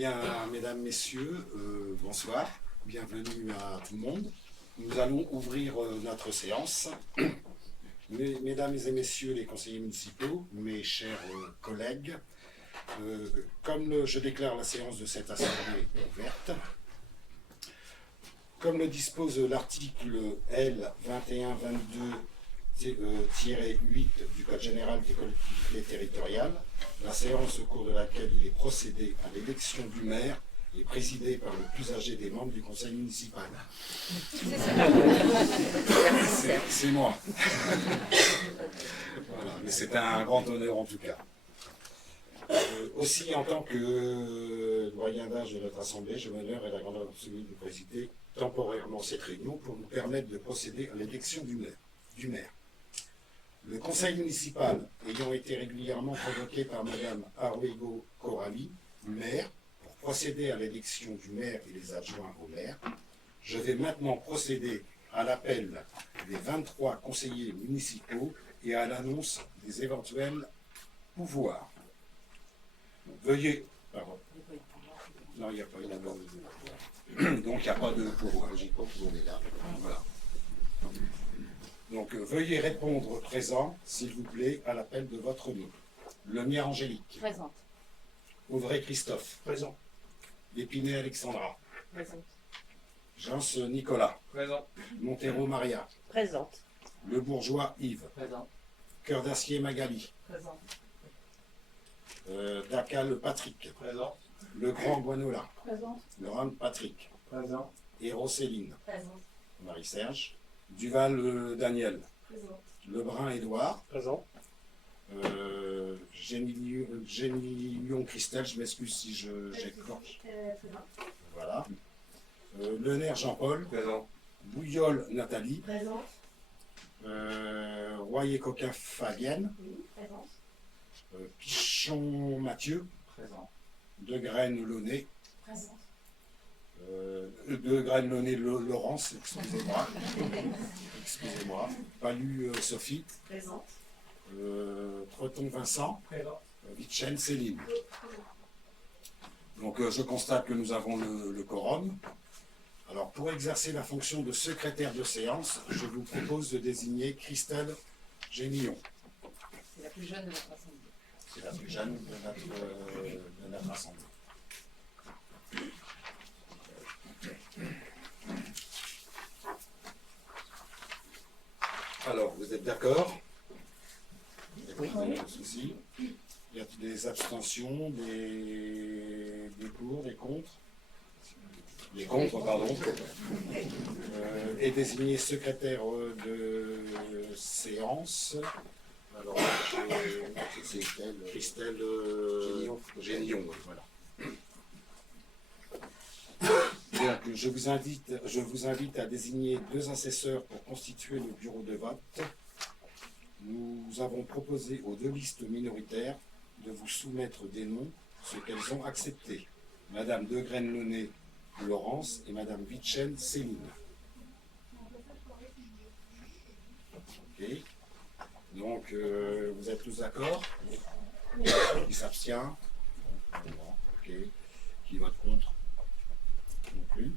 Bien, mesdames, messieurs, bonsoir. Bienvenue à tout le monde. Nous allons ouvrir notre séance. Mesdames et messieurs les conseillers municipaux, mes chers collègues, comme je déclare la séance de cette assemblée ouverte, comme le dispose l'article L 2122-8 du Code général des collectivités territoriales, la séance au cours de laquelle il est procédé à l'élection du maire est présidée par le plus âgé des membres du conseil municipal. C'est moi. Voilà, mais c'est un grand honneur en tout cas. Aussi, en tant que doyen d'âge de notre assemblée, j'ai l'honneur et la grandeur absolue de présider temporairement cette réunion pour nous permettre de procéder à l'élection du maire. Le conseil municipal ayant été régulièrement convoqué par Madame Arwego Corali, maire, pour procéder à l'élection du maire et des adjoints au maire, je vais maintenant procéder à l'appel des 23 conseillers municipaux et à l'annonce des éventuels pouvoirs. Veuillez... Pardon. Non, il n'y a pas de pouvoir. Donc, il n'y a pas de pouvoir. J'ai pas on est là. Voilà. Donc, veuillez répondre présent, s'il vous plaît, à l'appel de votre nom. Lemierre Angélique. Présente. Auvray Christophe. Présent. L'Épinay Alexandra. Présente. Jans Nicolas. Présent. Montero Maria. Présente. Le Bourgeois Yves. Présent. Cœur d'Acier Magali. Présente. Dacal Patrick. Présent. Le Grand Guanola. Présente. Laurent Patrick. Présent. Héros Céline. Présente. Marie-Serge. Duval Daniel. Présente. Lebrun Édouard. Présent. Génillon Christelle, je m'excuse si j'écorche. Présente. Voilà. Lenaire Jean-Paul. Présent. Bouillol Nathalie. Présente. Royer Coquin Fabienne. Oui. Présente. Pichon Mathieu. Présent. Degraine Launay. Présente. Degraine Launay Laurence, excusez-moi. Excusez-moi. Palu Sophie. Présente. Treton Vincent. Présent. Vitchen Céline. Donc je constate que nous avons le quorum. Alors pour exercer la fonction de secrétaire de séance, je vous propose de désigner Christelle Génillon. C'est la plus jeune de notre assemblée. C'est la plus jeune de notre assemblée. Alors, vous êtes d'accord? Oui. Pas de soucis. Y a-t-il des abstentions, des pour, des contre? Des contre, pardon. Et désigné secrétaire de séance. Alors, c'est Christelle Génillon, voilà. Donc, je vous invite à désigner 2 assesseurs pour constituer le bureau de vote. Nous avons proposé aux 2 listes minoritaires de vous soumettre des noms, ce qu'elles ont accepté. Madame Degraine-Launay Laurence et Madame Vitchen Céline. Ok. Donc, vous êtes tous d'accord? Qui s'abstient? Ok. Qui vote contre? Non plus.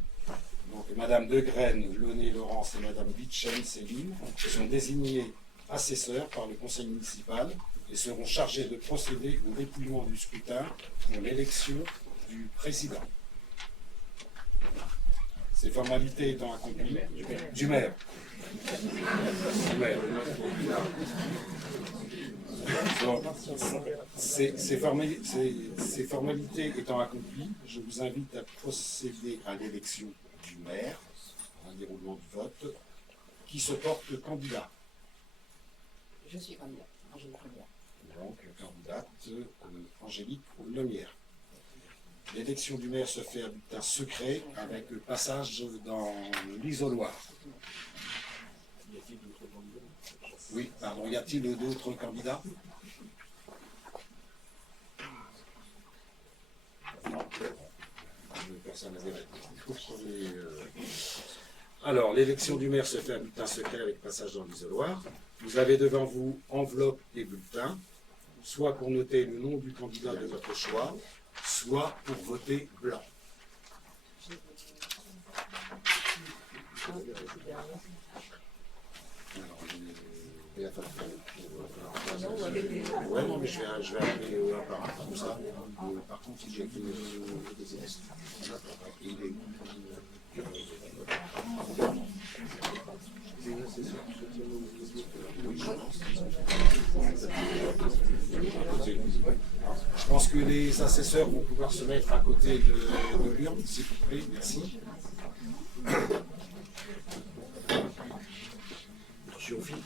Donc, Madame Degraine-Launay Laurence et Madame Vitchen Céline sont désignées assesseurs par le conseil municipal et seront chargés de procéder au dépouillement du scrutin pour l'élection du président. Ces formalités étant accomplies, du maire. Donc, ces formalités étant accomplies, je vous invite à procéder à l'élection du maire, un déroulement du vote, qui se porte candidat. Je suis candidate. Angélique Lemierre. Donc, candidate Angélique Lemierre. L'élection du maire se fait à bulletin secret avec le passage dans l'isoloir. Y a-t-il d'autres candidats? Oui, pardon, y a-t-il d'autres candidats? Non. Personne n'a des réponses. Alors, l'élection du maire se fait à bulletin secret avec passage dans l'isoloir. Vous avez devant vous enveloppe et bulletin, soit pour noter le nom du candidat de votre choix, soit pour voter blanc. Ouais, non, mais je vais appeler un par un comme ça. Par contre, j'ai que des élèves. Il est Je pense que les assesseurs vont pouvoir se mettre à côté de l'urne, s'il vous plaît. Merci. Attention au fil.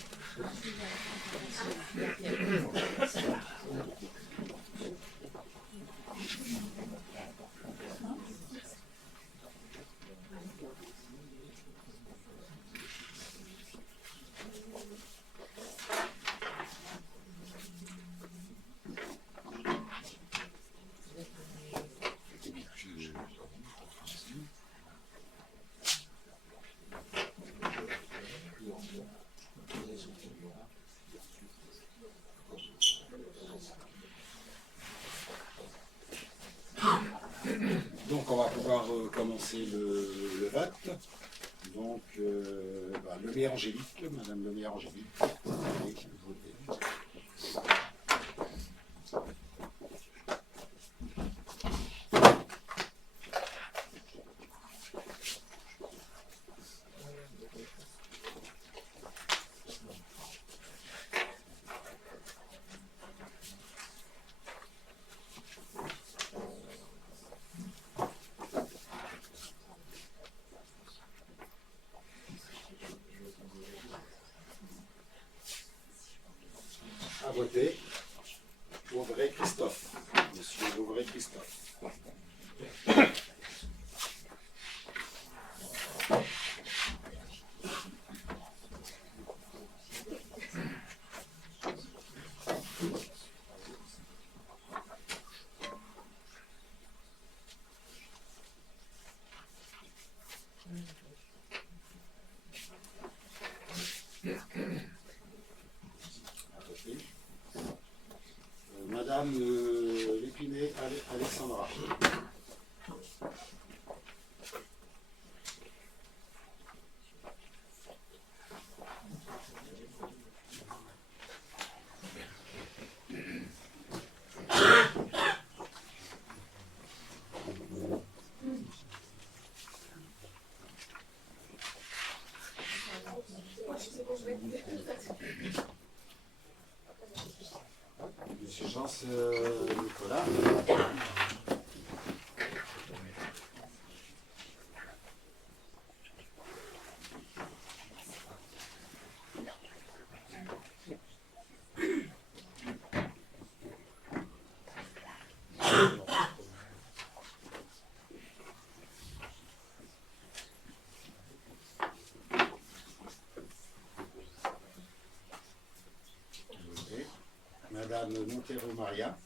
Donc on va pouvoir commencer le vote. Donc Lemay Angélique, Madame Lemay Angélique, vous allez voter. À voter. Vauvray Christophe. Monsieur Vauvray Christophe. Madame Lépinay Alexandra. Monsieur Jean Nicolas. Madame Montero Maria.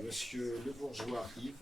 Monsieur Le Bourgeois Yves.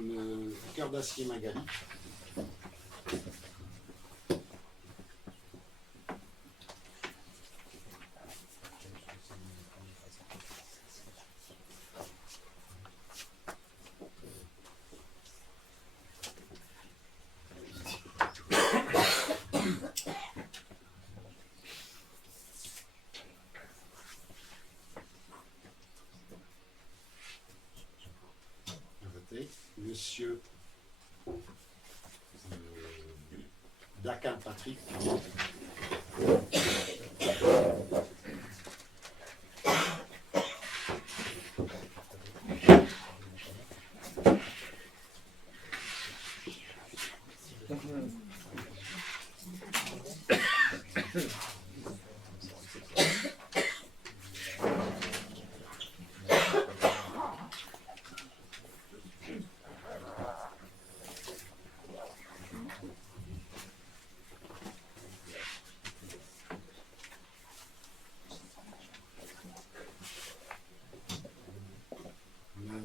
Madame Cœur d'Acier Magali. Monsieur Dacal Patrick.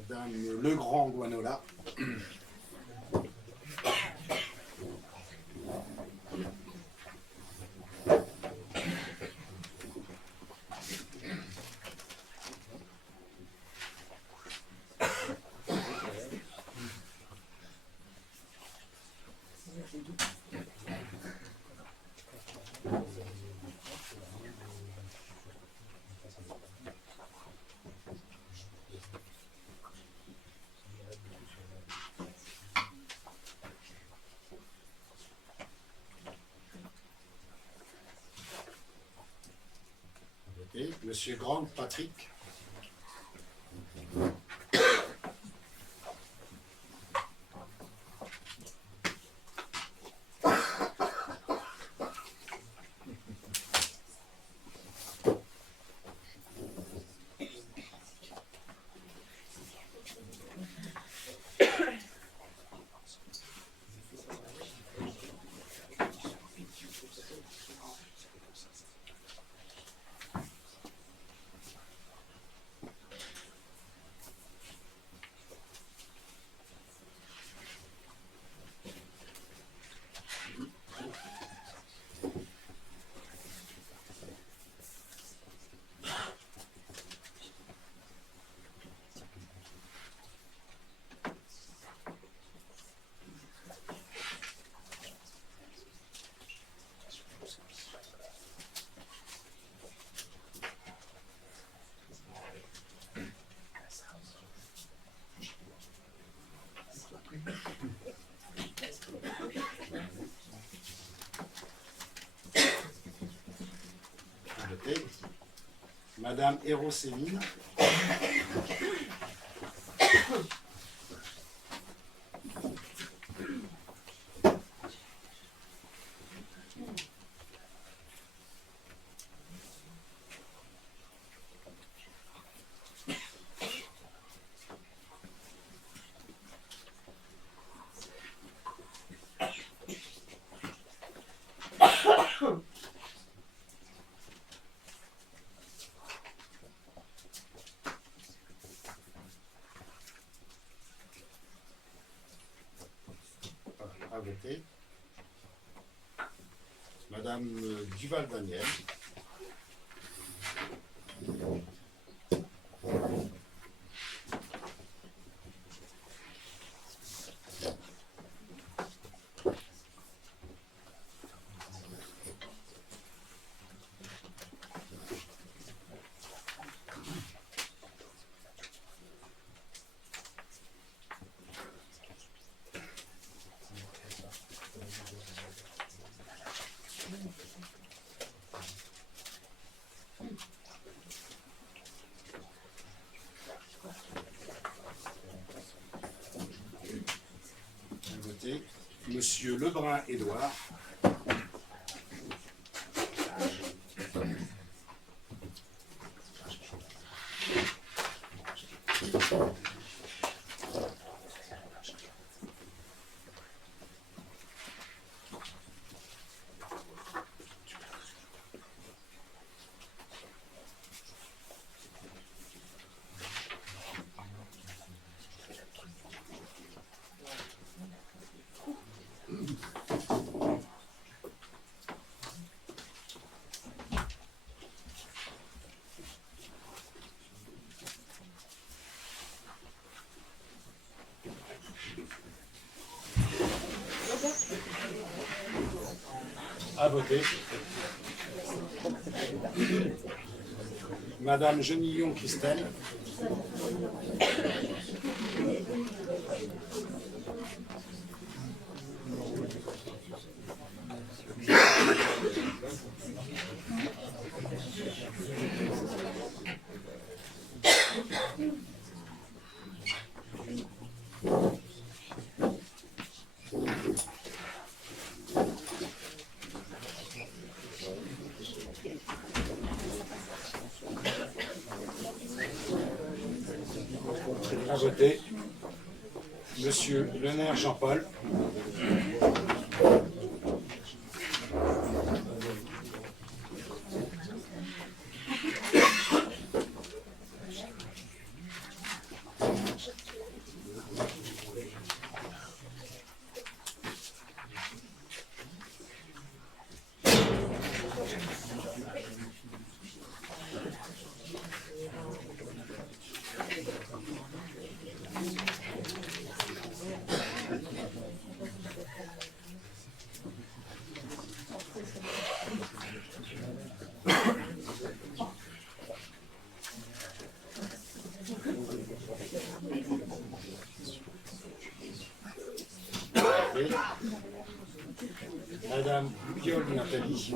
Madame Legrand Guanola. Et Monsieur Grand Patrick. Madame Héroséline. À voter. Madame Duval-Daniel. Monsieur Lebrun Édouard. À voter. Madame Genillon Christelle. À voter. Monsieur Lenaire Jean-Paul. Madame Puyol Nathalie.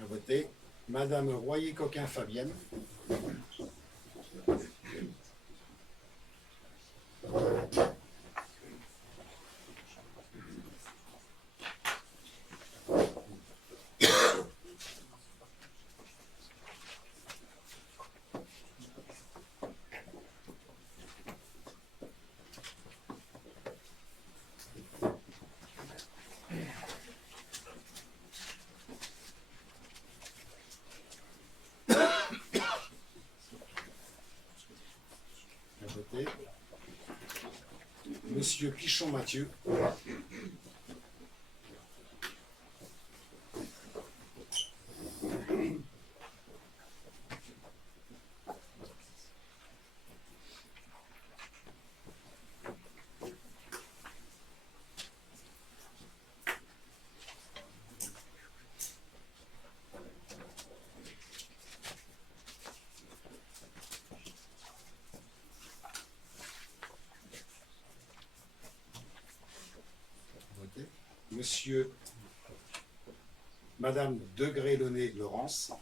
À voter. Madame Royer-Coquin Fabienne. À voter. Monsieur Pichon Mathieu. Monsieur, Madame Degré-Launay Laurence.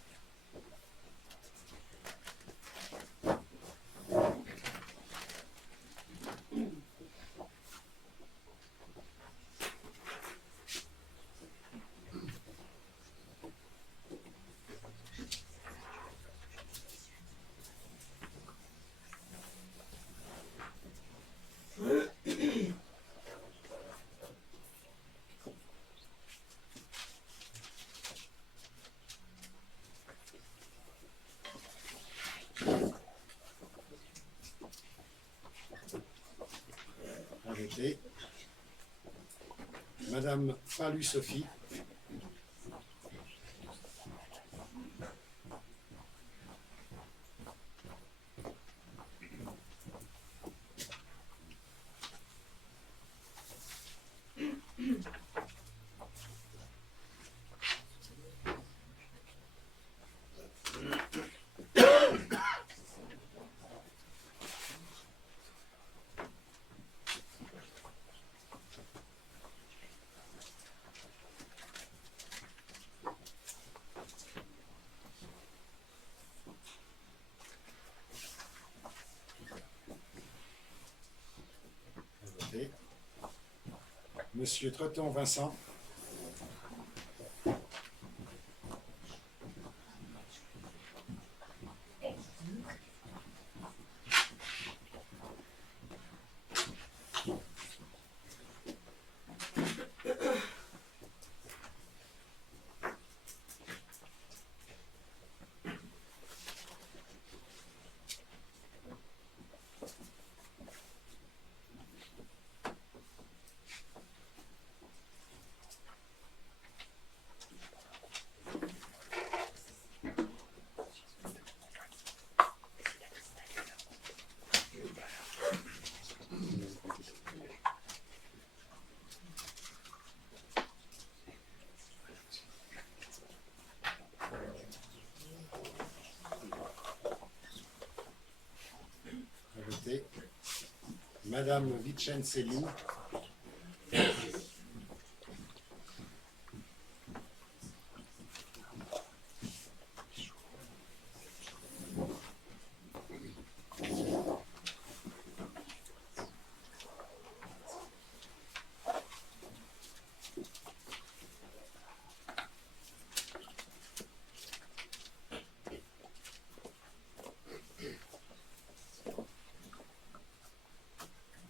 Arrêté. Madame Palu Sophie. Monsieur Treton Vincent. Madame Vicencelli.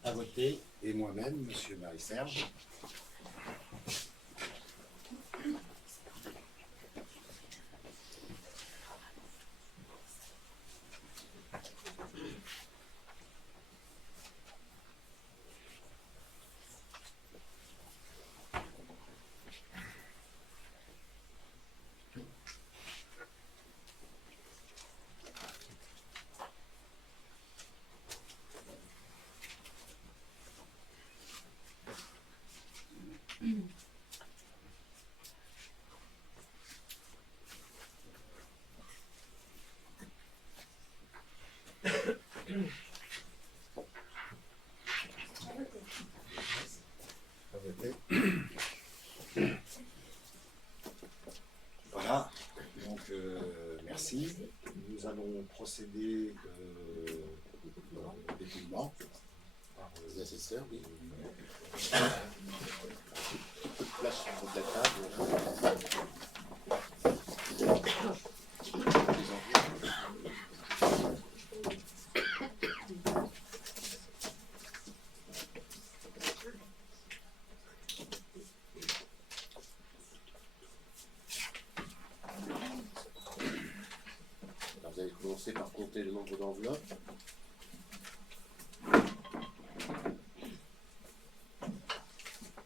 À voter, et moi-même, Monsieur Marie-Serge. À voter. Voilà, donc merci. Nous allons procéder au dépouillement par les assesseurs. Oui. Place sur la table. Alors, vous allez commencer par compter le nombre d'enveloppes.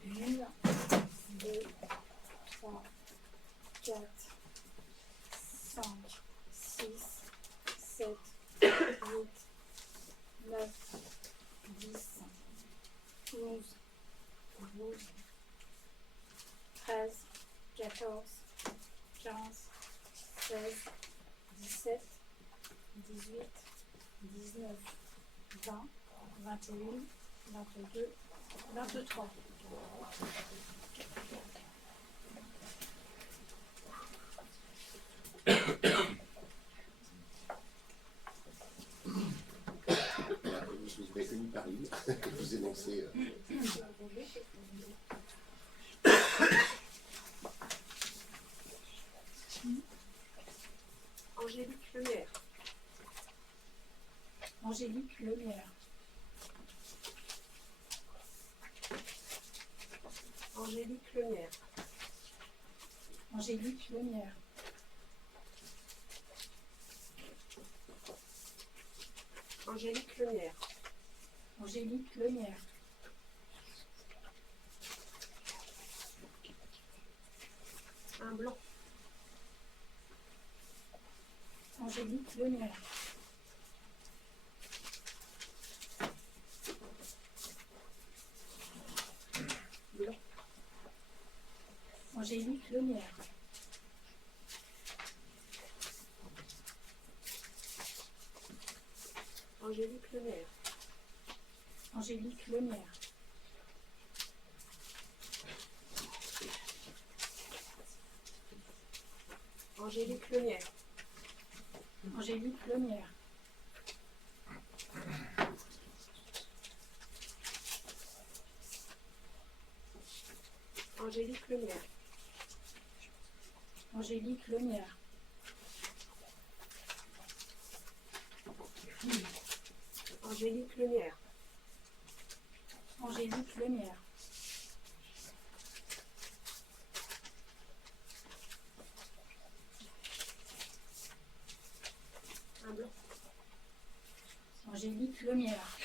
Une, deux, trois, quatre, cinq, six, sept, huit, 9, 10, 11, 12, 13, 14, 15, 16, 17, 18, 19, 20, 21, 22, 23. Vous avez fini par une, vous énoncez. Angélique Lemierre. Angélique Lemierre. Angélique Lemierre. Angélique Lemierre. Angélique Lemierre. Angélique Lemierre. Un blanc. Angélique Lemierre. Blanc. Angélique Lemierre. Angélique Lemierre. Angélique Lemierre. Angélique Lemierre. Angélique Lemierre. Angélique Lemierre. Angélique Lemierre. Angélique Lemierre. Angélique Lemierre. Un blanc. Angélique Lemierre.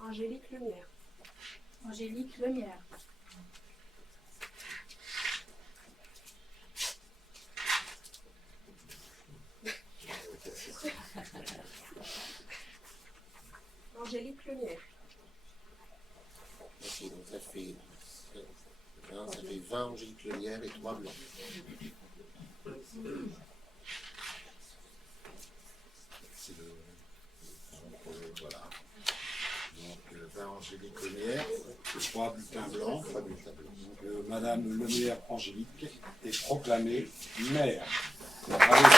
Angélique Lemierre. Angélique Lemierre. Angélique Lemierre. Ok, donc ça fait 20 Angélique Lemierre et 3 blancs. C'est le... Donc, voilà. Donc, vin Angélique Lemierre, 3 bulletins blancs. Donc, Madame Lemierre Angélique est proclamée maire. Bravo.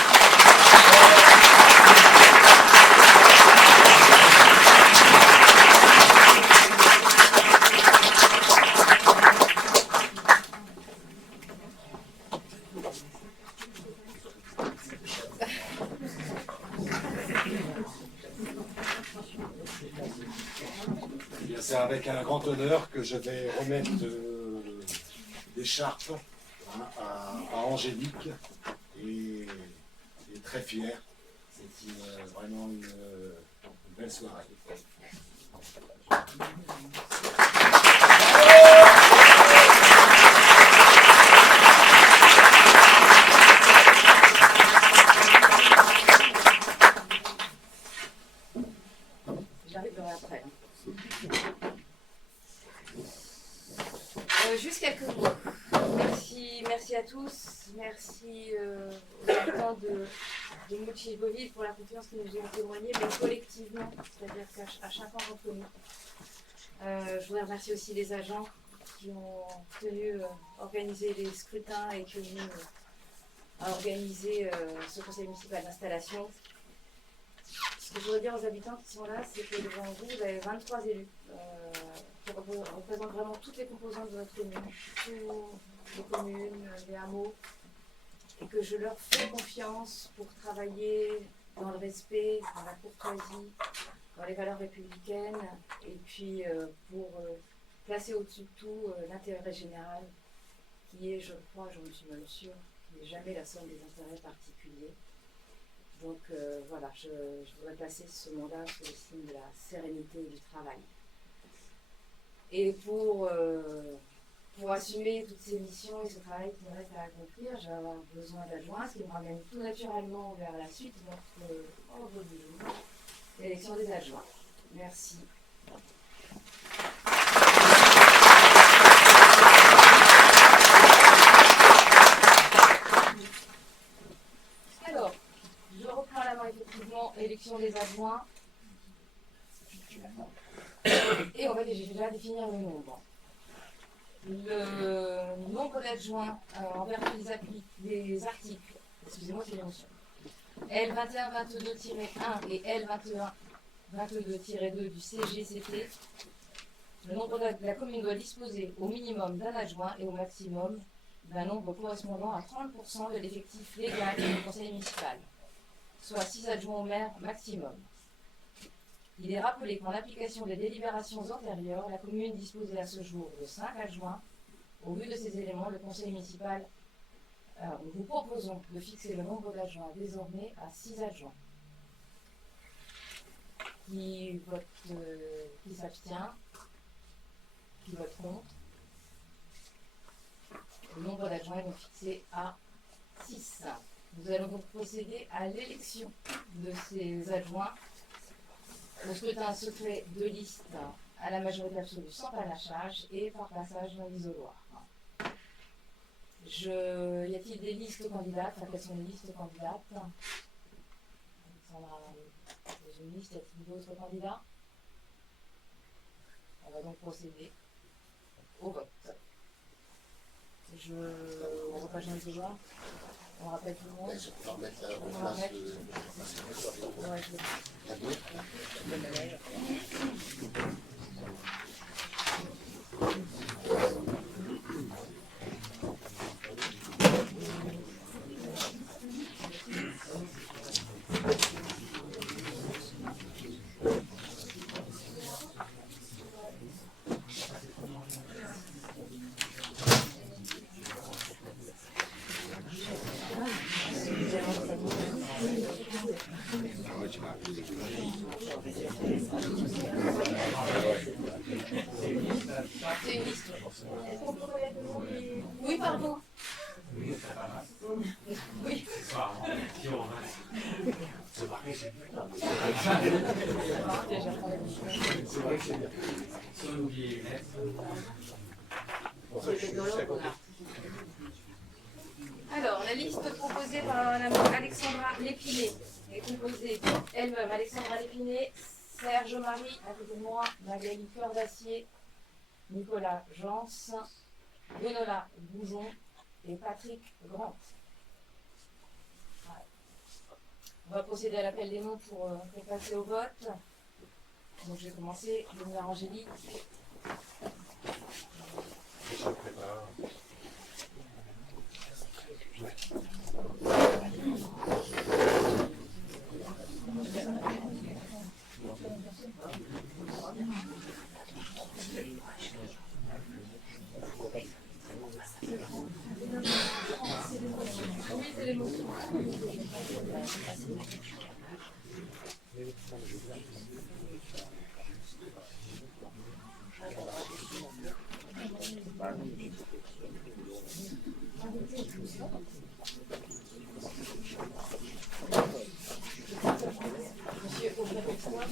C'est avec un grand honneur que je vais remettre d'écharpe à Angélique et très fier. C'est vraiment une belle soirée. J'arriverai après. Juste quelques mots. Merci à tous. Merci aux habitants de Moutchi-Beauville pour la confiance que nous ont témoignée, mais collectivement, c'est-à-dire qu'à chacun d'entre nous. Je voudrais remercier aussi les agents qui ont tenu à organiser les scrutins et qui ont tenu à organiser ce conseil municipal d'installation. Ce que je voudrais dire aux habitants qui sont là, c'est que devant vous, vous avez 23 élus qui représentent vraiment toutes les composantes de notre commune, toutes les communes, les hameaux, et que je leur fais confiance pour travailler dans le respect, dans la courtoisie, dans les valeurs républicaines, et puis pour placer au-dessus de tout l'intérêt général, qui est, je crois, j'en suis même sûre, qui n'est jamais la somme des intérêts particuliers. Donc voilà, je voudrais placer ce mandat sous le signe de la sérénité et du travail. Et pour assumer toutes ces missions et ce travail qui me reste à accomplir, je vais avoir besoin d'adjoints, ce qui me ramène tout naturellement vers la suite de notre ordre du jour, l'élection des adjoints. Merci. Alors, je reprends la main effectivement, élection des adjoints. Et on va déjà définir le nombre. Le nombre d'adjoints en vertu des articles, excusez-moi, c'est l'émotion, L2122-1 et L2122-2 du CGCT, le nombre de la commune doit disposer au minimum d'un adjoint et au maximum d'un nombre correspondant à 30% de l'effectif légal du conseil municipal, soit 6 adjoints au maire maximum. Il est rappelé qu'en application des délibérations antérieures, la commune disposait à ce jour de 5 adjoints. Au vu de ces éléments, le conseil municipal, nous vous proposons de fixer le nombre d'adjoints désormais à 6 adjoints. Qui vote, qui s'abstient, qui vote contre. Le nombre d'adjoints est donc fixé à 6. Nous allons donc procéder à l'élection de ces adjoints. Le scrutin se fait de liste à la majorité absolue sans panachage et par passage dans l'isoloir. Y a-t-il des listes candidates? Quelles sont les listes candidates? Alexandra, dans une liste, y a-t-il d'autres candidats? On va donc procéder au vote. On repasse dans l'isoloir. On rappelle tout le monde. On va remettre en place C'est une liste. Est-ce qu'on peut remettre le nom? Oui, pardon. Oui. C'est vrai que c'est bien. Sans oublier les lettres. Alors, on a La liste proposée par Madame Alexandra Lépiné est composée elle-même, Alexandra Lépiné, Serge Marie, à côté de moi, Magali Cœur d'Acier, Nicolas Jans, Gwenola Goujon et Patrick Grant. Ouais. On va procéder à l'appel des noms pour passer au vote. Donc je vais commencer. Lumière Angélique. Oui, c'est les mots. Monsieur Aubry-François.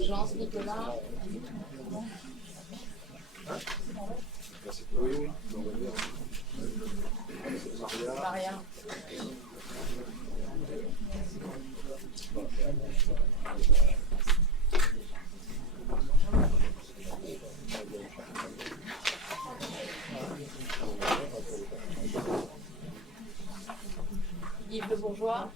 Jean Nicolas. Maria. Yves Le Bourgeois.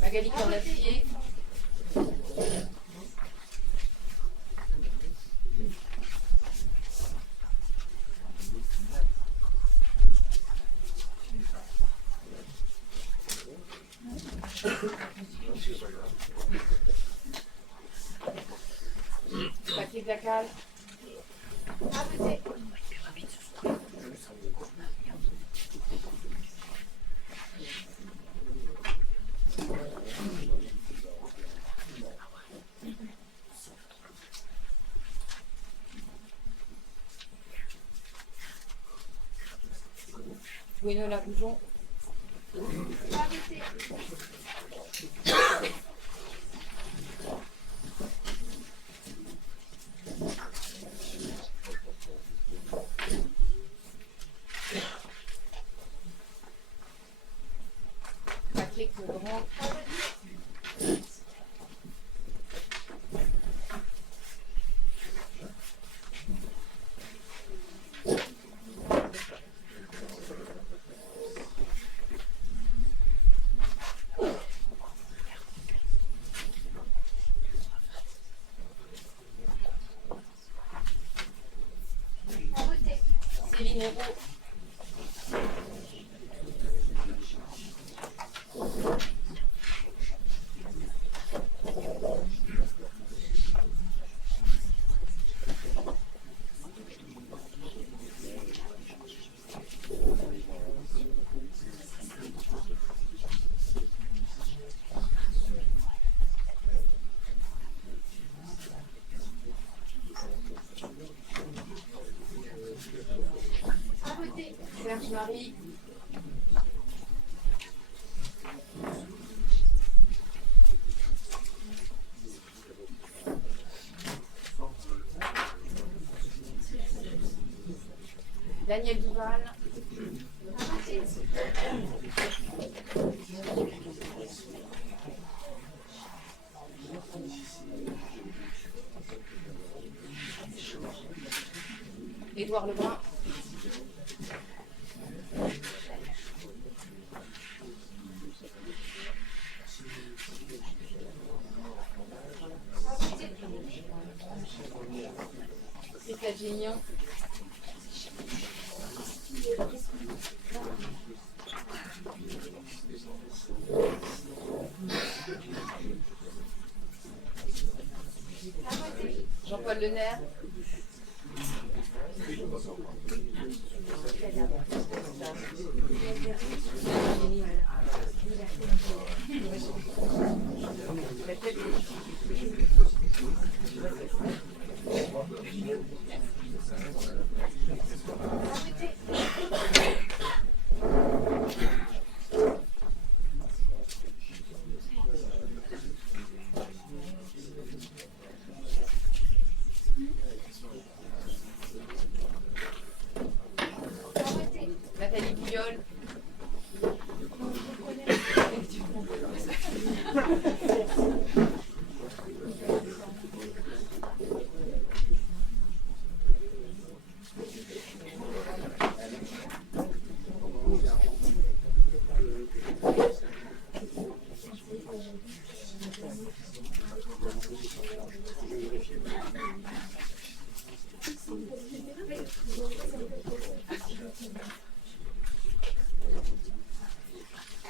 Magali Cornafier. Patrick Dacal. Gwenola Goujon. Patrick Legrand. Céline Hérault. Serge Marie. Daniel Duval. Édouard Lebrun. Nathalie Puyol.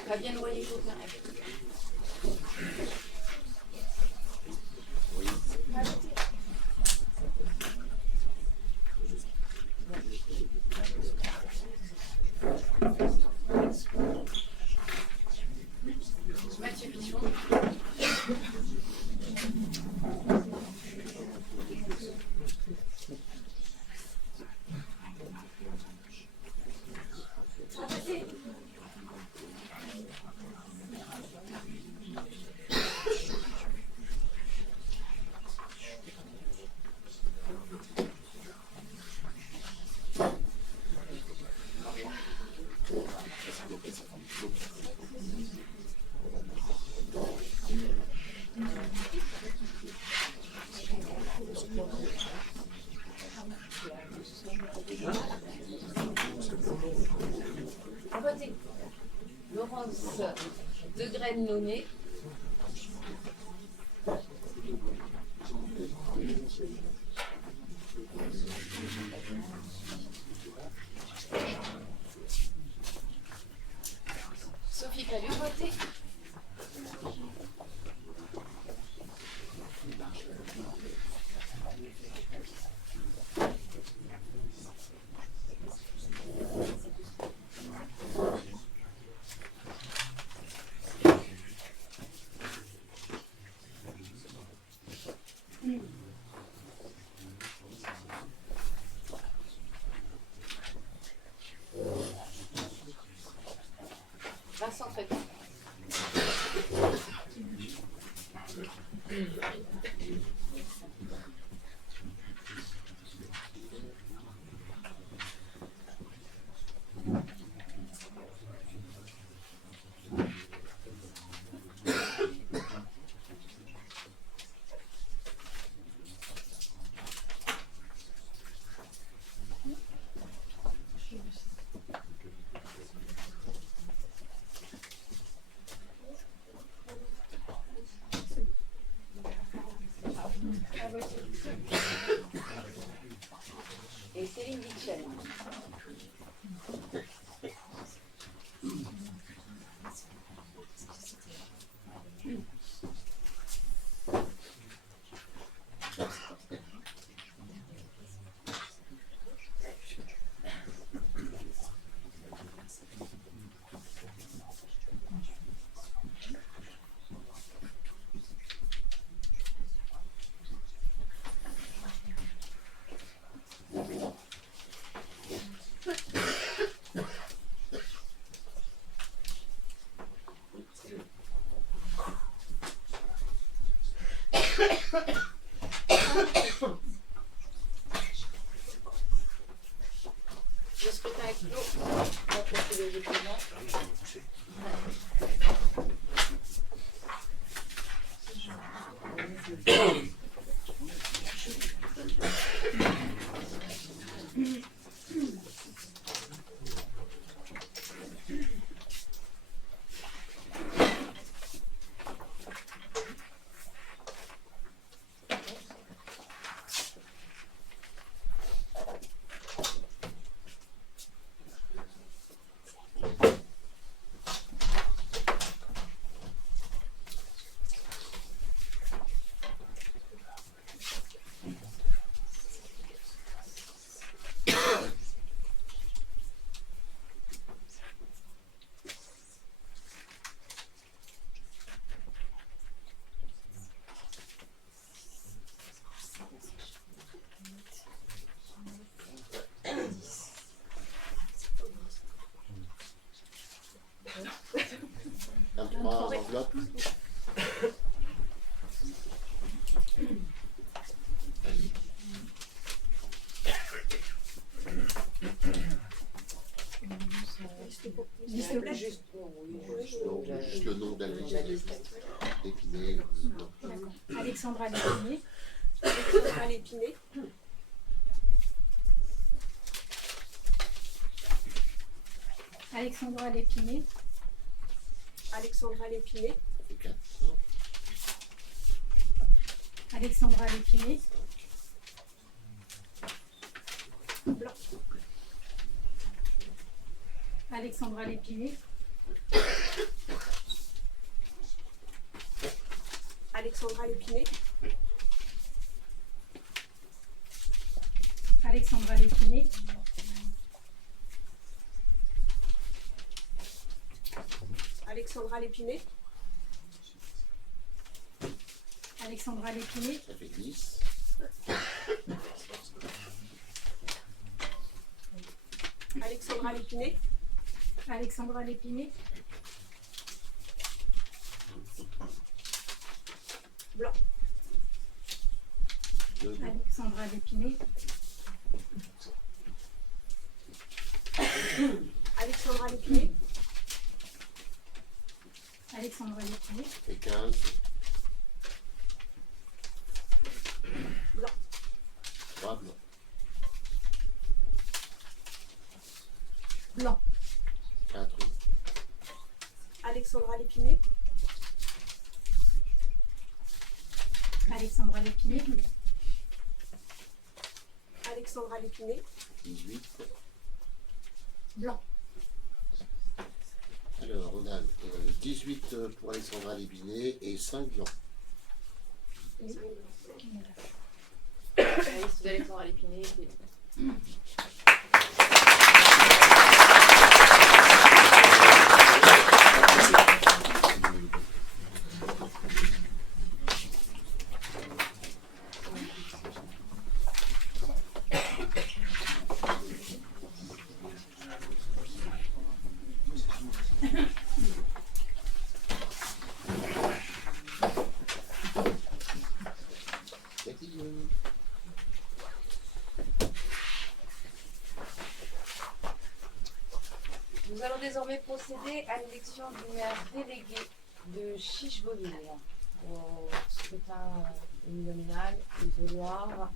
Fabienne Royer-Coquin. Mathieu Pichon. Votez. Laurence Degraine-Launay. Sophie Pallu, votez. Vincent Trépan. Et Céline Ditchel. Le scrutin est clos. On va passer les documents. Flop. Liste complète. Juste, Non, juste le nom d'Alexandra Épinay. D'accord. Alexandra Lépinier. Alexandra Lépinay. Alexandra Lépinier. Alexandra Lépinay. Ça fait 4. Alexandra Lépinier. Blanc. Alexandra Lépinier. Alexandra Lépinay. Alexandra Lépinier. Alexandra Lépinay. Alexandra Lépinier. Ça fait 10. Alexandra Lépinay. Alexandra Lépinier. Blanc. Alexandra Lépinier. Alexandra Lépinay. Alexandra Lépinier. Ça fait 15. Blanc. 3 blancs. Blanc. 4. Alexandra Lépinay. Alexandra Lépinier. Alexandra Lépinay. 18. Blanc. Alors, on a 18 pour Alexandra Lépinay et 5 blancs. La liste d'Alexandra Lépinay. Nous allons désormais procéder à l'élection du maire délégué de Chicheville au scrutin uninominal isoloir.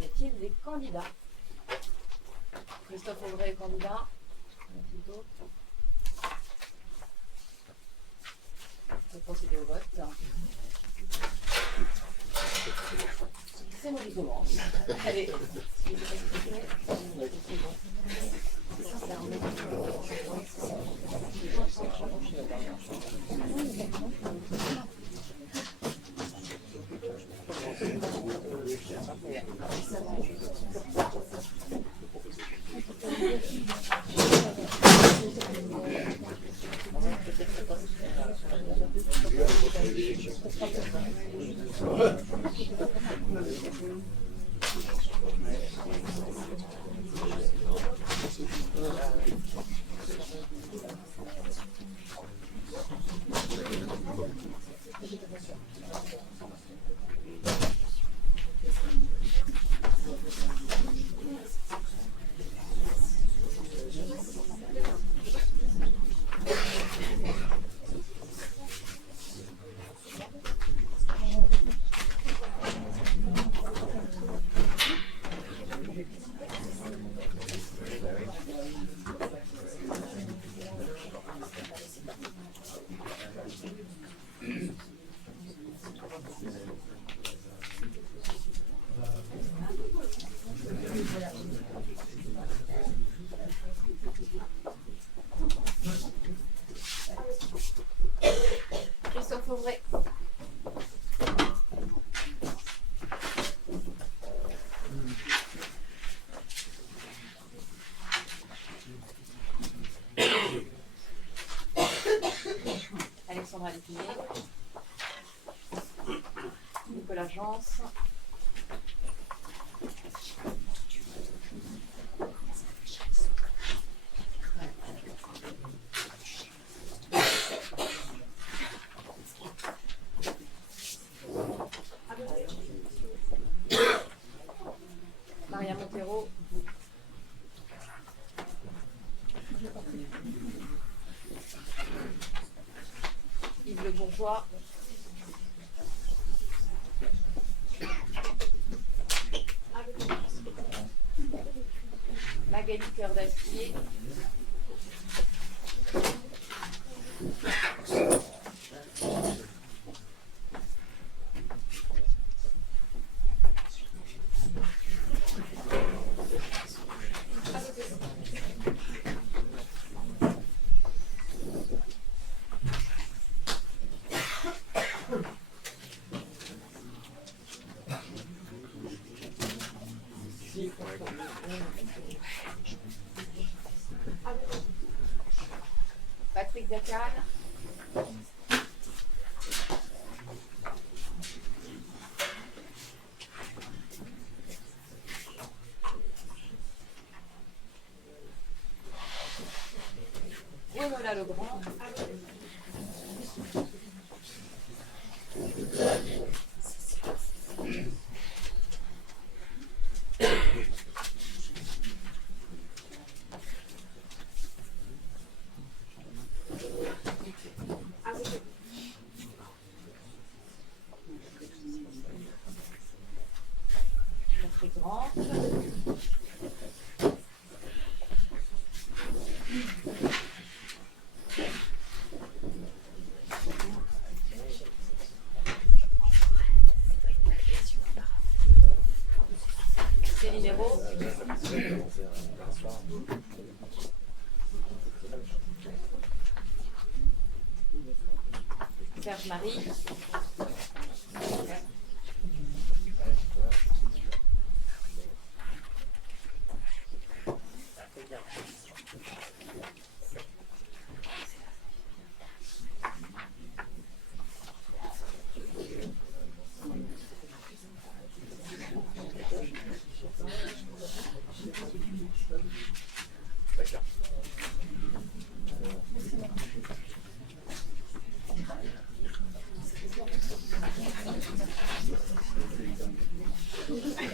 Y a-t-il des candidats? Christophe Aubray est candidat. Y a-t-il d'autres? On va procéder au vote. C'est moi qui commence. Allez. Christophe Aubray. Alexandra Lépinier. Nicolas Jans. Yves Le Bourgeois. Magali Cœur d'Acier. Patrick Dacal. Gwenola Legrand. Patrick Grant. Céline Hérault. Serge Marie.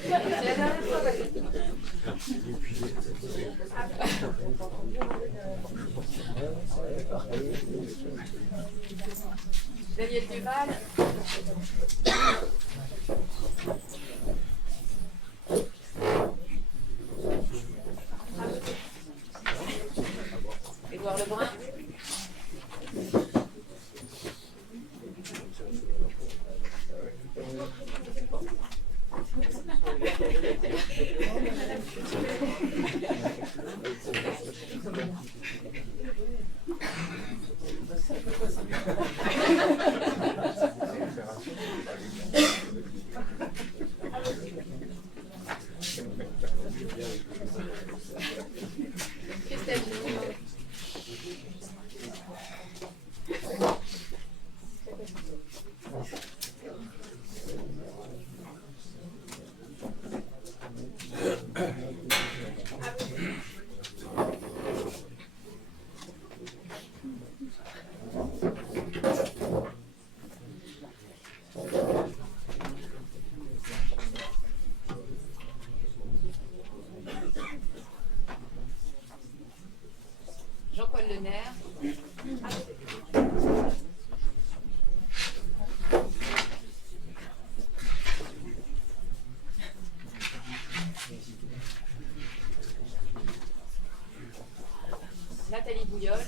C'est la dernière fois, Valérie. Daniel Duval. Édouard Lebrun. Christelle Giraud. Jean-Paul Lenaire. Nathalie Bouillol.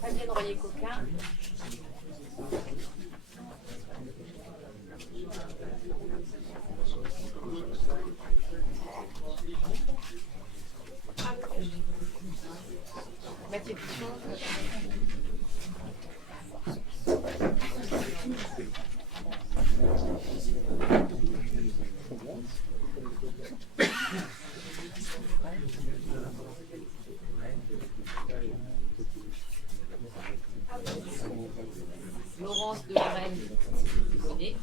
Fabienne Royer-Coquin. Mathieu Pichon. Laurence de Lorraine. Monet.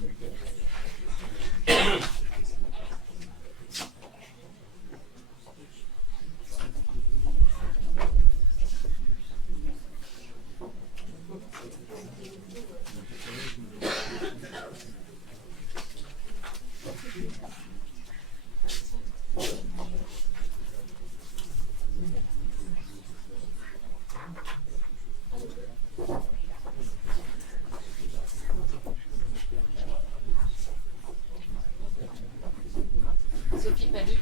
Sophie Pali.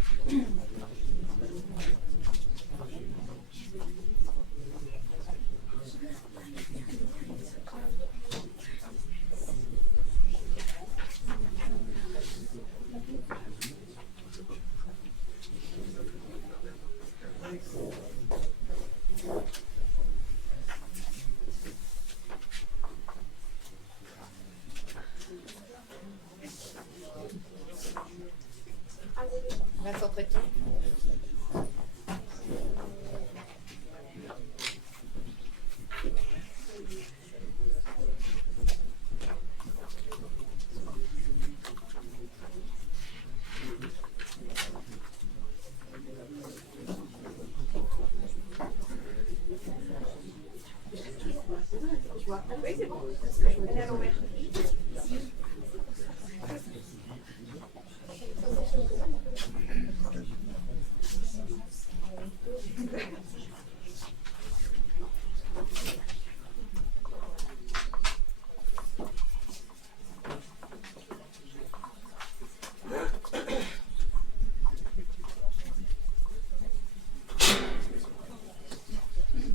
Vincent Tréton. Oui, c'est bon. Elle est à l'envers.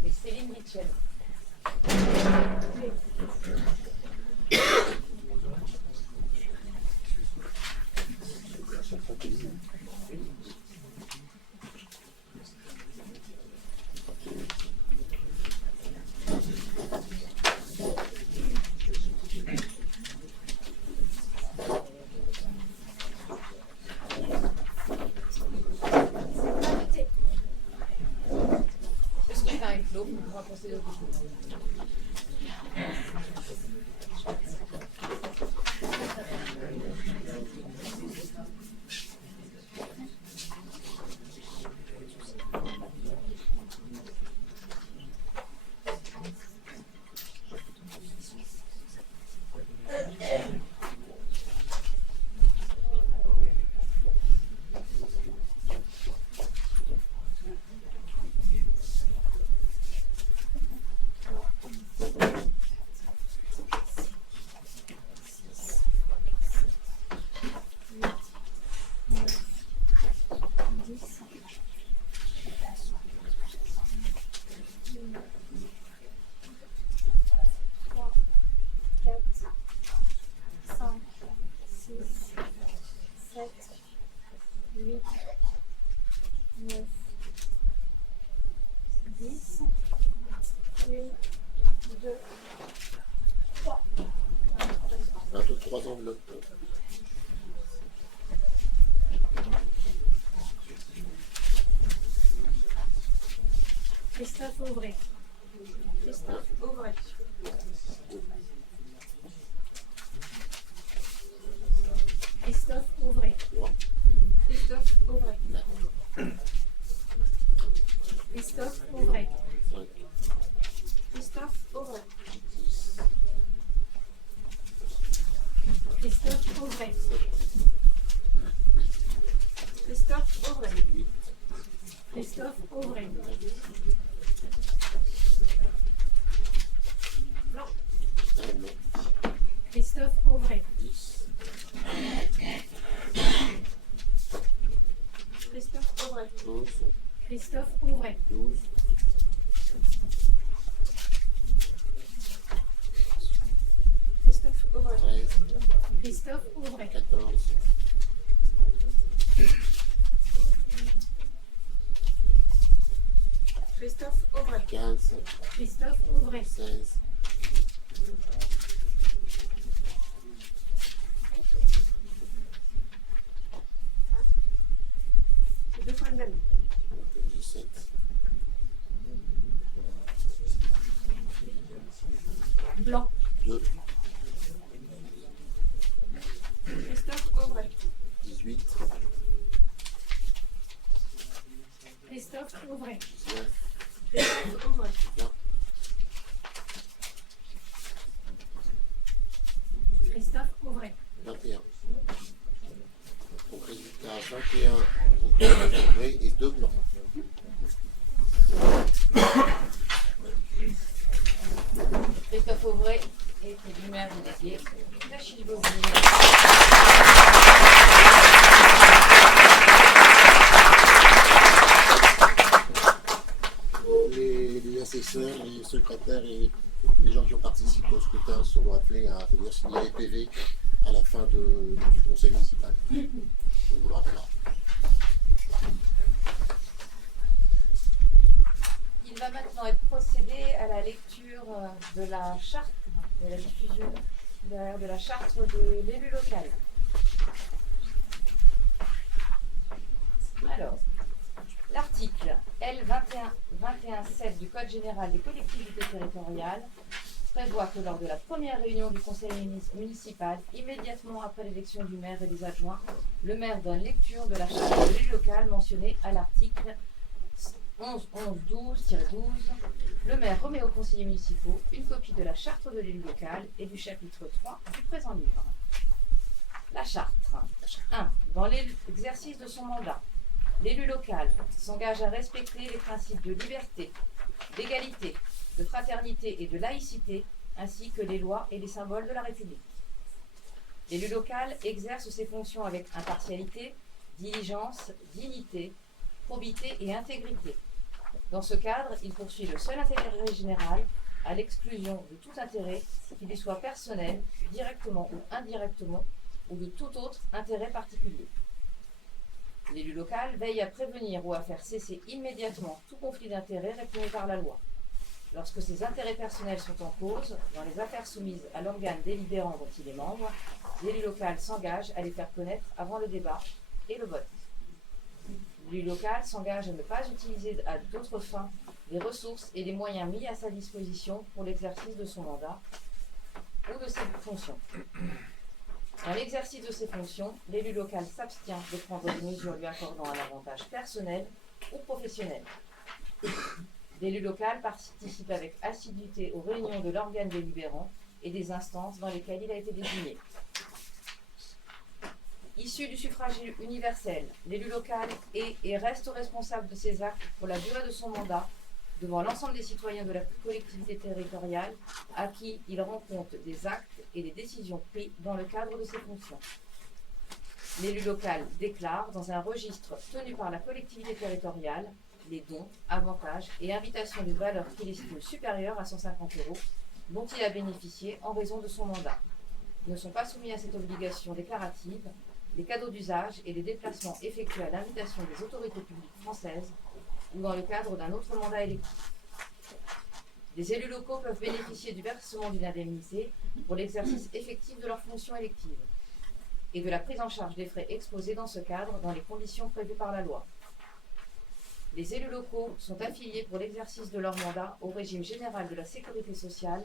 Et Céline Mitchell. Le scrutin est clos. On va procéder au vote. Un peu 3 enveloppes. Christophe Auvray. Christophe Auvray. Christophe Auvray. Christophe Auvray. Christophe Auvray. 5, Christophe Auvray. 6, Christophe Auvray. Christophe Auvray. 8, Christophe Auvray. Blanc. 1 blanc. Christophe Auvray. 10, Christophe Auvray. 11, Christophe Auvray. 12, Christophe Auvray. 13, Christophe Auvray. 14, Christophe Auvray. 15, Christophe Auvray. 16, C'est 2 fois le même. 17, Blanc. 2, Christophe Auvray. 18, Christophe Auvray. 19, Christophe Auvray. 20, Christophe Auvray. 21. Donc résultat 21 pour Christophe Auvray et 2 blancs. Christophe Auvray est élu maire délégué d'Achille-Beauvais. secrétaire et les gens qui ont participé au scrutin seront appelés à venir signer les PV à la fin du conseil municipal. On vous le rappellera. Il va maintenant être procédé à la lecture de la charte, de la diffusion de la charte de l'élu local. Alors, l'article L21.7 du Code général des collectivités territoriales prévoit que lors de la première réunion du conseil municipal, immédiatement après l'élection du maire et des adjoints, le maire donne lecture de la charte de l'élu local mentionnée à l'article 11.12-12. Le maire remet aux conseillers municipaux une copie de la charte de l'élu local et du chapitre 3 du présent livre. La charte. 1. Dans l'exercice de son mandat, l'élu local s'engage à respecter les principes de liberté, d'égalité, de fraternité et de laïcité, ainsi que les lois et les symboles de la République. L'élu local exerce ses fonctions avec impartialité, diligence, dignité, probité et intégrité. Dans ce cadre, il poursuit le seul intérêt général, à l'exclusion de tout intérêt, qu'il lui soit personnel, directement ou indirectement, ou de tout autre intérêt particulier. L'élu local veille à prévenir ou à faire cesser immédiatement tout conflit d'intérêts réprime par la loi. Lorsque ses intérêts personnels sont en cause, dans les affaires soumises à l'organe délibérant dont il est membre, l'élu local s'engage à les faire connaître avant le débat et le vote. L'élu local s'engage à ne pas utiliser à d'autres fins les ressources et les moyens mis à sa disposition pour l'exercice de son mandat ou de ses fonctions. Dans l'exercice de ses fonctions, l'élu local s'abstient de prendre des mesures lui accordant un avantage personnel ou professionnel. L'élu local participe avec assiduité aux réunions de l'organe délibérant et des instances dans lesquelles il a été désigné. Issu du suffrage universel, l'élu local est et reste responsable de ses actes pour la durée de son mandat devant l'ensemble des citoyens de la collectivité territoriale à qui il rend compte des actes et des décisions prises dans le cadre de ses fonctions. L'élu local déclare dans un registre tenu par la collectivité territoriale les dons, avantages et invitations d'une valeur qu'il estime supérieure à 150 € dont il a bénéficié en raison de son mandat. Ne sont pas soumis à cette obligation déclarative les cadeaux d'usage et les déplacements effectués à l'invitation des autorités publiques françaises ou dans le cadre d'un autre mandat électif. Les élus locaux peuvent bénéficier du versement d'une indemnité pour l'exercice effectif de leurs fonctions électives et de la prise en charge des frais exposés dans ce cadre dans les conditions prévues par la loi. Les élus locaux sont affiliés pour l'exercice de leur mandat au régime général de la sécurité sociale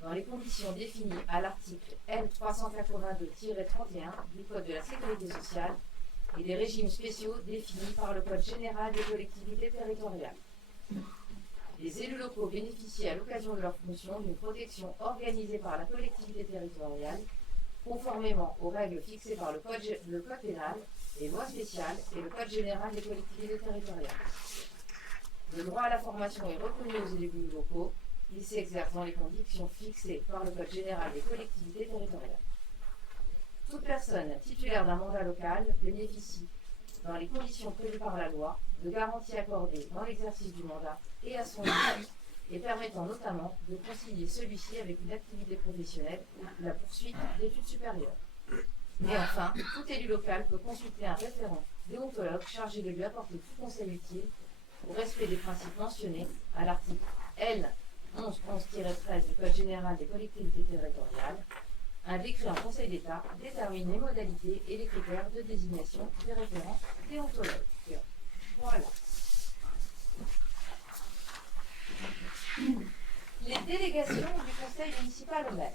dans les conditions définies à l'article L382-31 du Code de la sécurité sociale et des régimes spéciaux définis par le Code général des collectivités territoriales. Les élus locaux bénéficient à l'occasion de leur fonction d'une protection organisée par la collectivité territoriale, conformément aux règles fixées par le code pénal, les lois spéciales et le Code général des collectivités territoriales. Le droit à la formation est reconnu aux élus locaux. Il s'exerce dans les conditions fixées par le Code général des collectivités territoriales. Toute personne titulaire d'un mandat local bénéficie, dans les conditions prévues par la loi, de garanties accordées dans l'exercice du mandat et à son issue, et permettant notamment de concilier celui-ci avec une activité professionnelle ou la poursuite d'études supérieures. Et enfin, tout élu local peut consulter un référent déontologue chargé de lui apporter tout conseil utile au respect des principes mentionnés à l'article L1111-13 du Code général des collectivités territoriales. Un décret en Conseil d'État détermine les modalités et les critères de désignation des référents déontologues. Voilà. Les délégations du Conseil municipal au maire.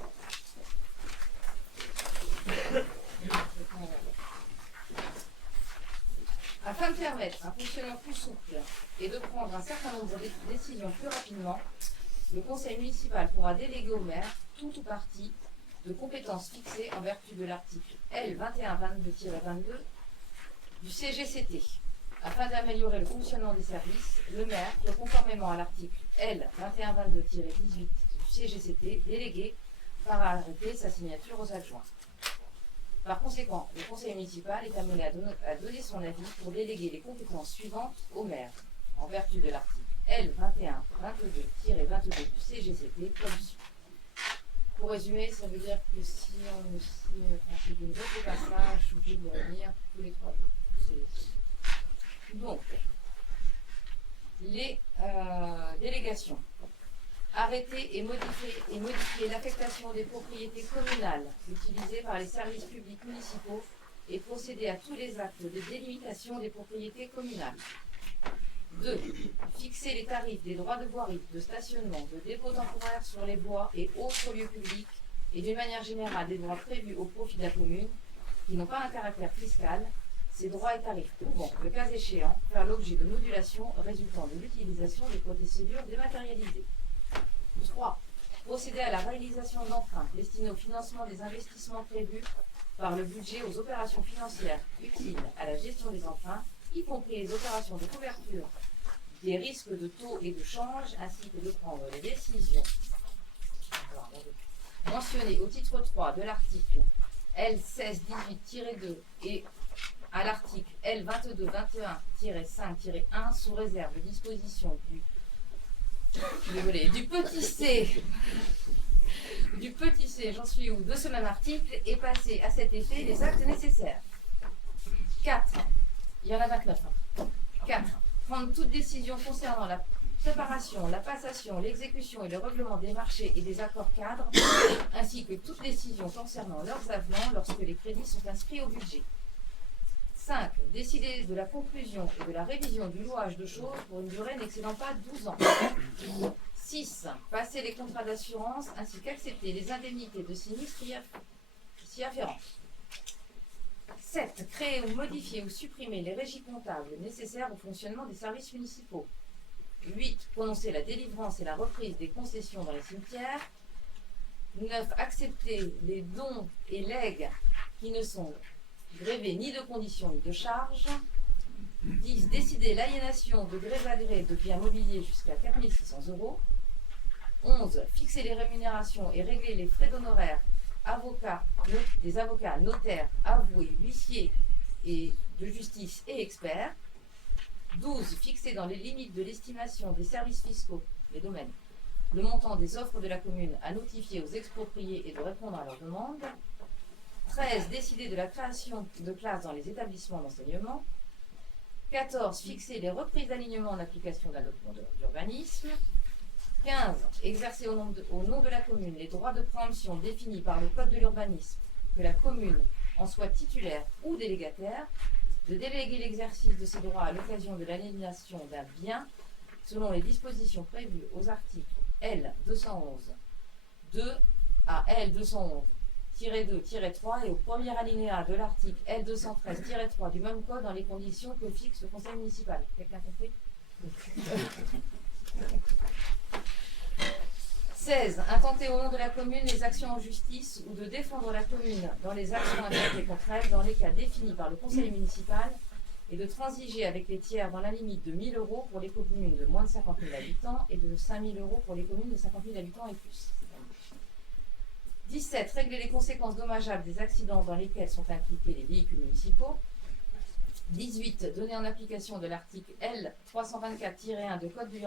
Afin de permettre un fonctionnement plus souple et de prendre un certain nombre de décisions plus rapidement, le Conseil municipal pourra déléguer au maire tout ou partie de compétences fixées en vertu de l'article L2122-22 du CGCT. Afin d'améliorer le fonctionnement des services, le maire peut, conformément à l'article L2122-18 du CGCT, déléguer par arrêté sa signature aux adjoints. Par conséquent, le conseil municipal est amené à donner son avis pour déléguer les compétences suivantes au maire, en vertu de l'article L21-22-22 du CGCT comme suit. Pour résumer, ça veut dire que si on me signe d'une autre passage, je suis obligée de revenir tous les 3 jours. Donc, les délégations. Arrêter et modifier l'affectation des propriétés communales utilisées par les services publics municipaux et procéder à tous les actes de délimitation des propriétés communales. 2. Fixer les tarifs des droits de voirie, de stationnement, de dépôt temporaire sur les voies et autres lieux publics et d'une manière générale des droits prévus au profit de la commune qui n'ont pas un caractère fiscal, ces droits et tarifs pouvant, le cas échéant, faire l'objet de modulations résultant de l'utilisation des procédures dématérialisées. 3. Procéder à la réalisation d'emprunts destinés au financement des investissements prévus par le budget aux opérations financières utiles à la gestion des emprunts, y compris les opérations de couverture des risques de taux et de change, ainsi que de prendre les décisions mentionnées au titre 3 de l'article L1618-2 et à l'article L2221-5-1 sous réserve de disposition du petit c, j'en suis où, de ce même article, et passer à cet effet les actes nécessaires. 4. Il y en a 29. 4. Prendre toute décision concernant la préparation, la passation, l'exécution et le règlement des marchés et des accords cadres, ainsi que toute décision concernant leurs avenants lorsque les crédits sont inscrits au budget. 5. Décider de la conclusion et de la révision du louage de choses pour une durée n'excédant pas 12 ans. 6. Passer les contrats d'assurance ainsi qu'accepter les indemnités de sinistre y afférentes. 7. Créer ou modifier ou supprimer les régies comptables nécessaires au fonctionnement des services municipaux. 8. Prononcer la délivrance et la reprise des concessions dans les cimetières. 9. Accepter les dons et legs qui ne sont grévés ni de conditions ni de charges. 10. Décider l'aliénation de gré à gré de biens mobiliers jusqu'à 4 600 €. 11. Fixer les rémunérations et régler les frais d'honoraires des avocats, notaires, avoués, huissiers et de justice et experts. 12. Fixer dans les limites de l'estimation des services fiscaux, les domaines, le montant des offres de la commune à notifier aux expropriés et de répondre à leurs demandes. 13. Décider de la création de classes dans les établissements d'enseignement. 14. Fixer les reprises d'alignement en application de la loi d'urbanisme. 15. Exercer au nom de la commune les droits de préemption définis par le Code de l'urbanisme, que la commune en soit titulaire ou délégataire, de déléguer l'exercice de ces droits à l'occasion de l'aliénation d'un bien, selon les dispositions prévues aux articles L211-2 à L211-2-3 et au premier alinéa de l'article L213-3 du même code dans les conditions que fixe le conseil municipal. Quelqu'un compris ? 16. Intenter au nom de la commune les actions en justice ou de défendre la commune dans les actions intentées contre elle dans les cas définis par le conseil municipal et de transiger avec les tiers dans la limite de 1 000 € pour les communes de moins de 50 000 habitants et de 5 000 € pour les communes de 50 000 habitants et plus. 17. Régler les conséquences dommageables des accidents dans lesquels sont impliqués les véhicules municipaux. 18. Donner en application de l'article L324-1 du Code de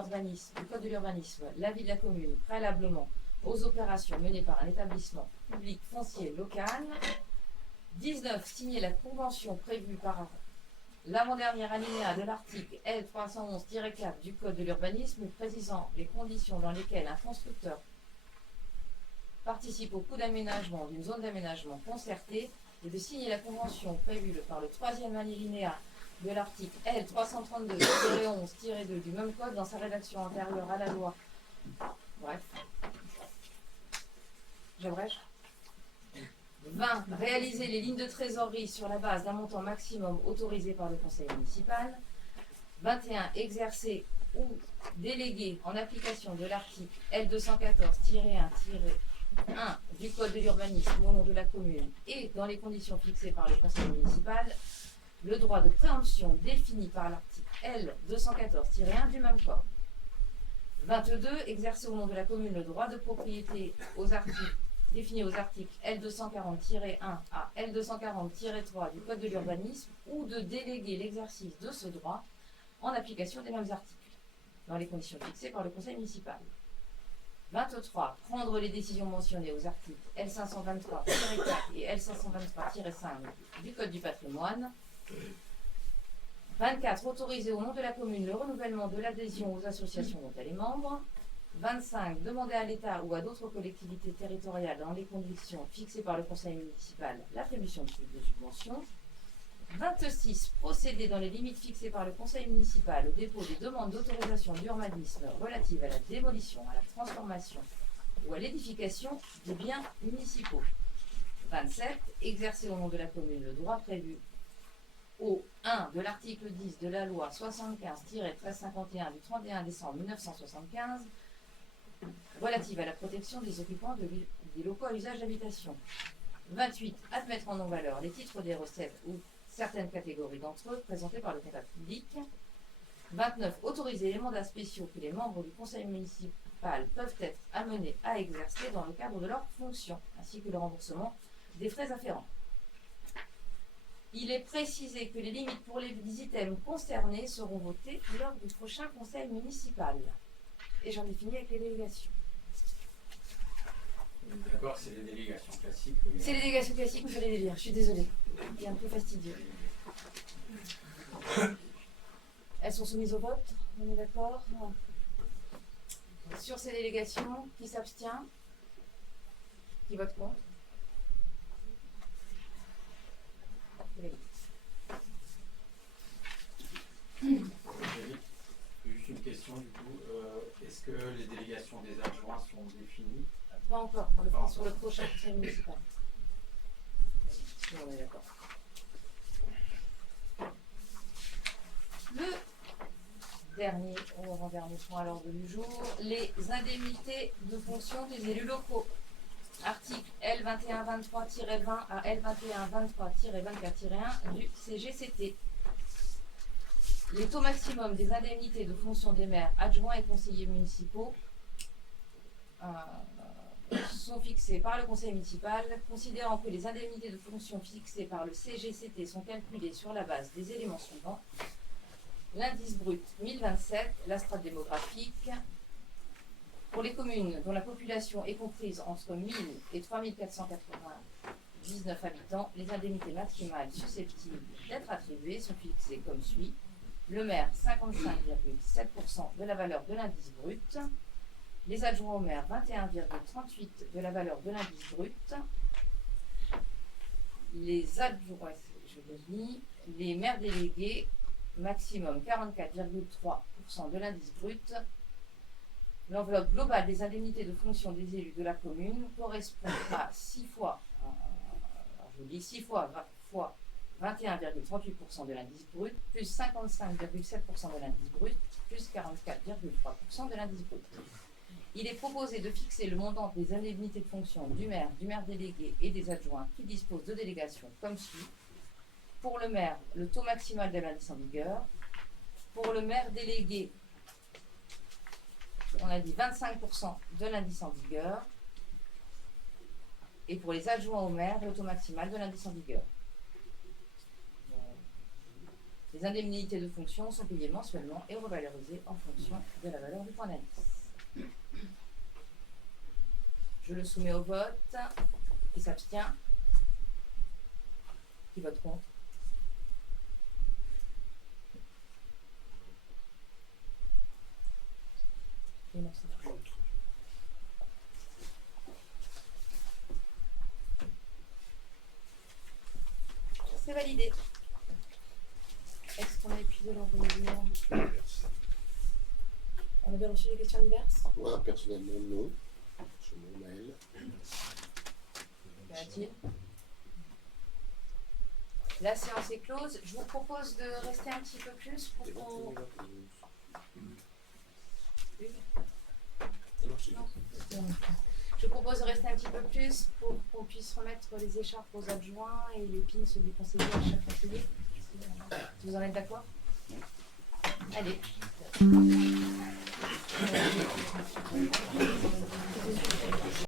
l'urbanisme l'avis de la commune préalablement aux opérations menées par un établissement public foncier local. 19. Signer la convention prévue par l'avant-dernier alinéa de l'article L311-4 du Code de l'urbanisme précisant les conditions dans lesquelles un constructeur participe au coût d'aménagement d'une zone d'aménagement concertée et de signer la convention prévue par le troisième alinéa de l'article L332-11-2 du même code dans sa rédaction antérieure à la loi. Bref. J'abrège. 20. Réaliser les lignes de trésorerie sur la base d'un montant maximum autorisé par le conseil municipal. 21. Exercer ou déléguer en application de l'article L214-1-1 du Code de l'urbanisme au nom de la commune et dans les conditions fixées par le conseil municipal, le droit de préemption défini par l'article L214-1 du même code. 22. Exercer au nom de la commune le droit de propriété défini aux articles L240-1 à L240-3 du Code de l'urbanisme ou de déléguer l'exercice de ce droit en application des mêmes articles. dans les conditions fixées par le conseil municipal. 23. Prendre les décisions mentionnées aux articles L523-4 et L523-5 du Code du patrimoine. 24. Autoriser au nom de la commune le renouvellement de l'adhésion aux associations dont elle est membre. 25. Demander à l'État ou à d'autres collectivités territoriales dans les conditions fixées par le conseil municipal l'attribution de subventions. 26. Procéder dans les limites fixées par le conseil municipal au dépôt des demandes d'autorisation d'urbanisme relatives à la démolition, à la transformation ou à l'édification des biens municipaux. 27. Exercer au nom de la commune le droit prévu au 1 de l'article 10 de la loi 75-1351 du 31 décembre 1975 relative à la protection des occupants des locaux à usage d'habitation. 28. Admettre en non-valeur les titres des recettes ou certaines catégories d'entre eux présentés par le comptable public. 29. Autoriser les mandats spéciaux que les membres du conseil municipal peuvent être amenés à exercer dans le cadre de leurs fonctions, ainsi que le remboursement des frais afférents. Il est précisé que les limites pour les items concernés seront votées lors du prochain conseil municipal. Et j'en ai fini avec les délégations. D'accord, c'est les délégations classiques. C'est les délégations classiques, vous allez les lire, je suis désolée. Il est un peu fastidieux. Elles sont soumises au vote, on est d'accord? Sur ces délégations, qui s'abstient? Qui vote contre? Juste une question du coup, est-ce que les délégations des adjoints sont définies? Pas encore, on le fera sur le prochain conseil municipal. On est d'accord. Le dernier, avant-dernier point à l'ordre du jour, les indemnités de fonction des élus locaux. Article L2123-20 à L2123-24-1 du CGCT. Les taux maximum des indemnités de fonction des maires, adjoints et conseillers municipaux sont fixés par le conseil municipal, considérant que les indemnités de fonction fixées par le CGCT sont calculées sur la base des éléments suivants: l'indice brut 1027, la strate démographique. Pour les communes dont la population est comprise entre 1000 et 3499 habitants, les indemnités maximales susceptibles d'être attribuées sont fixées comme suit: le maire 55,7% de la valeur de l'indice brut, les adjoints au maire 21,38% de la valeur de l'indice brut, les adjoints, les maires délégués maximum 44,3% de l'indice brut. L'enveloppe globale des indemnités de fonction des élus de la commune correspond à 6 fois 21,38% de l'indice brut, plus 55,7% de l'indice brut, plus 44,3% de l'indice brut. Il est proposé de fixer le montant des indemnités de fonction du maire délégué et des adjoints qui disposent de délégations comme suit. Pour le maire, le taux maximal de l'indice en vigueur. Pour le maire délégué, on a dit 25% de l'indice en vigueur. Et pour les adjoints au maire, le taux maximal de l'indice en vigueur. Les indemnités de fonction sont payées mensuellement et revalorisées en fonction de la valeur du point d'indice. Je le soumets au vote. Qui s'abstient? Qui vote contre? Et merci. C'est validé. Est-ce qu'on a épuisé l'ordre du jour? On avait reçu des questions diverses? Moi, personnellement, non. Je m'en mêle. Y a-t-il? La séance est close. Je vous propose de rester un petit peu plus pour qu'on... Je vous propose de rester un petit peu plus pour qu'on puisse remettre les écharpes aux adjoints et les pins du conseiller à chaque conseiller. Vous en êtes d'accord? Allez.